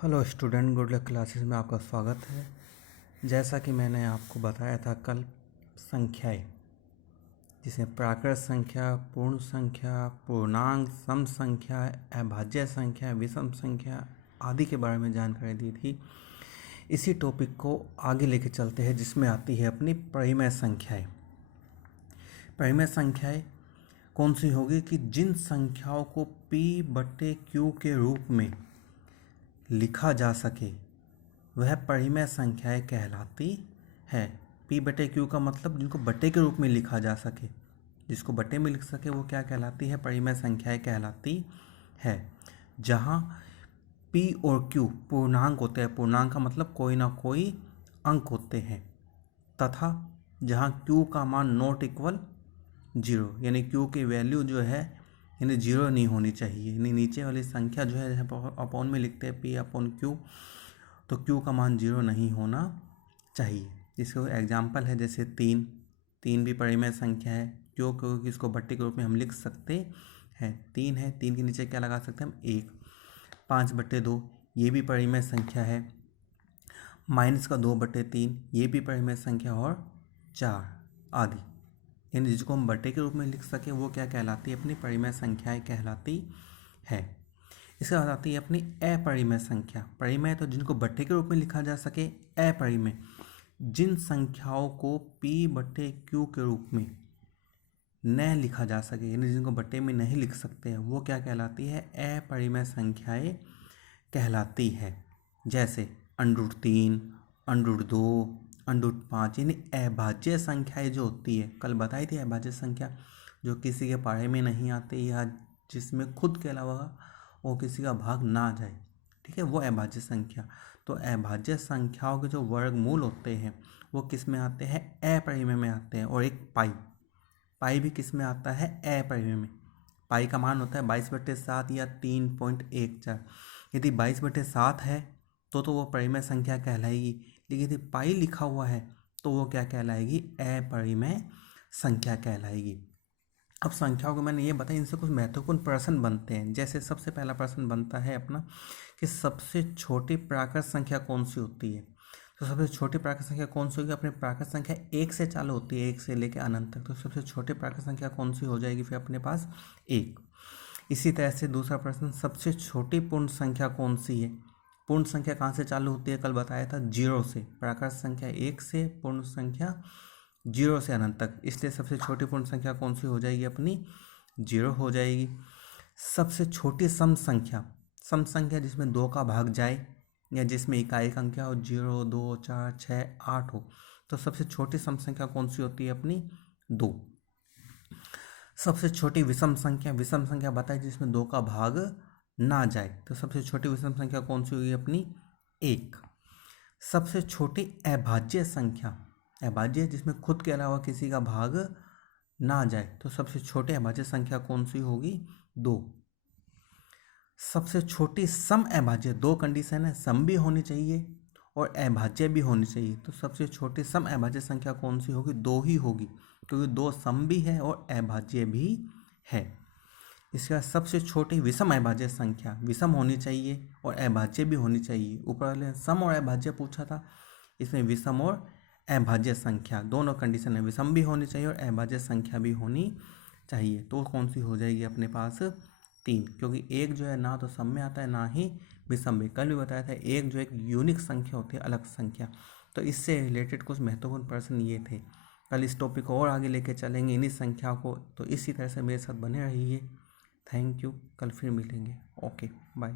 Hello student, good luck classes में आपका स्वागत है। जैसा कि मैंने आपको बताया था कल, संख्याएं जिसमें प्राकृत संख्या, पूर्ण संख्या, पूर्णांक, सम संख्या, अभाज्य संख्या, विषम संख्या आदि के बारे में जानकारी दी थी। इसी टॉपिक को आगे लेके चलते हैं, जिसमें आती है अपनी परिमेय संख्याएं। परिमेय संख्याएं कौन सी होगी कि जिन संख्याओं को P/Q के रूप में लिखा जा सके वह परिमेय संख्याएं कहलाती है। P/Q का मतलब जिनको बटे के रूप में लिखा जा सके, जिसको बटे में लिख सके वो क्या कहलाती है? परिमेय संख्याएं कहलाती है। जहाँ P और Q पूर्णांक होते हैं, पूर्णांक का मतलब कोई ना कोई अंक होते हैं, तथा जहाँ Q का मान नॉट इक्वल 0, यानी Q की वैल्यू जो है यानी 0 नहीं होनी चाहिए। यानी नीचे वाली संख्या जो है अपॉन में लिखते हैं P/Q, तो Q का मान 0 नहीं होना चाहिए। इसका एग्जाम्पल है जैसे 3 भी परिमेय संख्या है, क्योंकि इसको बट्टे के रूप में हम लिख सकते हैं। 3 है, 3 के नीचे क्या लगा सकते हैं हम? 1। 5/2 ये भी परिमेय संख्या है। -2/3 ये भी परिमेय संख्या, और 4 आदि, यानी जिसको हम बटे के रूप में लिख सके वो क्या कहलाती है? अपनी परिमेय संख्याएं कहलाती है। इसके बाद आती है अपनी अपरिमेय संख्या। परिमेय तो जिनको बटे के रूप में लिखा जा सके। अपरिमेय जिन संख्याओं को P/Q के रूप में न लिखा जा सके, यानी जिनको बटे में नहीं लिख सकते हैं, वो क्या कहलाती है? अपरिमेय संख्याएं कहलाती है। जैसे √3, √2, √5, यानी अभाज्य संख्याएं जो होती है, कल बताई थी अभाज्य संख्या, जो किसी के पारे में नहीं आती या जिसमें खुद के अलावा वो किसी का भाग ना जाए, ठीक है, वो अभाज्य संख्या। तो अभाज्य संख्याओं के जो वर्गमूल होते हैं वो किस में आते हैं? अपरिमेय में आते हैं। और एक पाई भी किस में आता है? अपरिमेय में। पाई का मान होता है 22/7 या 3.14। यदि 22/7 है तो वो परिमेय संख्या कहलाएगी, लेकिन यदि पाई लिखा हुआ है तो वो क्या कहलाएगी? अपरिमेय संख्या कहलाएगी। अब संख्याओं को मैंने ये बताया, इनसे कुछ महत्वपूर्ण प्रश्न बनते हैं। जैसे सबसे पहला प्रश्न बनता है अपना कि सबसे छोटी प्राकृत संख्या कौन सी होती है? तो सबसे छोटी प्राकृत संख्या कौन सी होगी? अपनी प्राकृत संख्या 1 से चालू होती है, 1 से लेकर अनंत तक। तो सबसे छोटी प्राकृत संख्या कौन सी हो जाएगी फिर अपने पास? 1। इसी तरह से दूसरा प्रश्न, सबसे छोटी पूर्ण संख्या कौन सी है? पूर्ण संख्या कहाँ से चालू होती है? कल बताया था 0 से। प्राकृत संख्या 1 से, पूर्ण संख्या 0 से अनंत तक, इसलिए सबसे छोटी पूर्ण संख्या कौन सी हो जाएगी? अपनी 0 हो जाएगी। सबसे छोटी सम संख्या जिसमें 2 का भाग जाए या जिसमें इकाई संख्या हो, 0, 2, 4, 6, 8 हो, तो सबसे छोटी सम संख्या कौन सी होती है? अपनी 2। सबसे छोटी विषम संख्या बताए जिसमें 2 का भाग ना जाए, तो सबसे छोटी विषम संख्या कौन सी होगी? अपनी 1। सबसे छोटी अभाज्य संख्या, अभाज्य जिसमें खुद के अलावा किसी का भाग ना जाए, तो सबसे छोटी अभाज्य संख्या कौन सी होगी? 2। सबसे छोटी सम अभाज्य, 2 कंडीशन है, सम भी होनी चाहिए और अभाज्य भी होनी चाहिए, तो सबसे छोटी सम अभाज्य संख्या कौन सी होगी? 2 ही होगी, क्योंकि 2 सम भी है और अभाज्य भी है। इसके बाद सबसे छोटी विषम अभाज्य संख्या, विषम होनी चाहिए और अभाज्य भी होनी चाहिए। ऊपर वाले सम और अभाज्य पूछा था, इसमें विषम और अभाज्य संख्या दोनों कंडीशन है, विषम भी होनी चाहिए और अभाज्य संख्या भी होनी चाहिए। तो कौन सी हो जाएगी अपने पास? 3, क्योंकि 1 जो है ना तो सम में आता है ना ही विषम में। कल भी बताया था 1 जो एक यूनिक संख्या होती है, अलग संख्या। तो इससे रिलेटेड कुछ महत्वपूर्ण प्रश्न ये थे। कल इस टॉपिक को और आगे लेके चलेंगे, इन्हीं संख्याओं को। तो इसी तरह से मेरे साथ बने रहिए। थैंक यू, कल फिर मिलेंगे। Okay, bye.